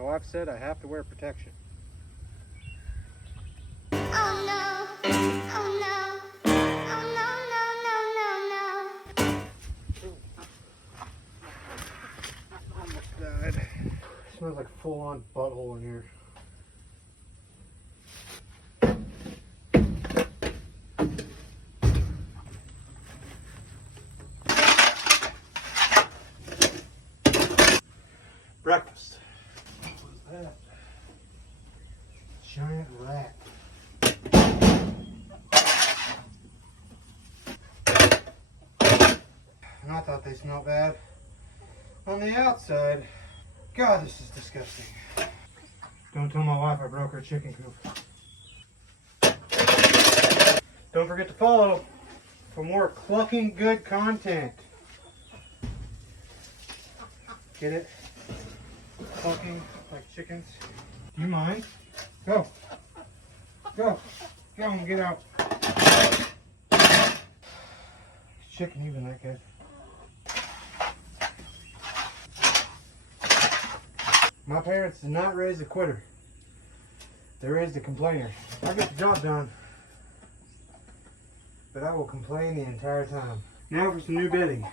My wife said I have to wear protection. Oh no, oh no, oh no, no, no, no, no. Almost died. Smells like a full-on butthole in here. Breakfast. What was that? Giant rat. And I thought they smelled bad on the outside. God, this is disgusting. Don't tell my wife I broke her chicken coop. Don't forget to follow for more clucking good content. Get it? Clucking like chickens. Do you mind? Go. Go. Go and get out. Chicken even that good. My parents did not raise a quitter. They raised a complainer. I get the job done, but I will complain the entire time. Now for some new bedding.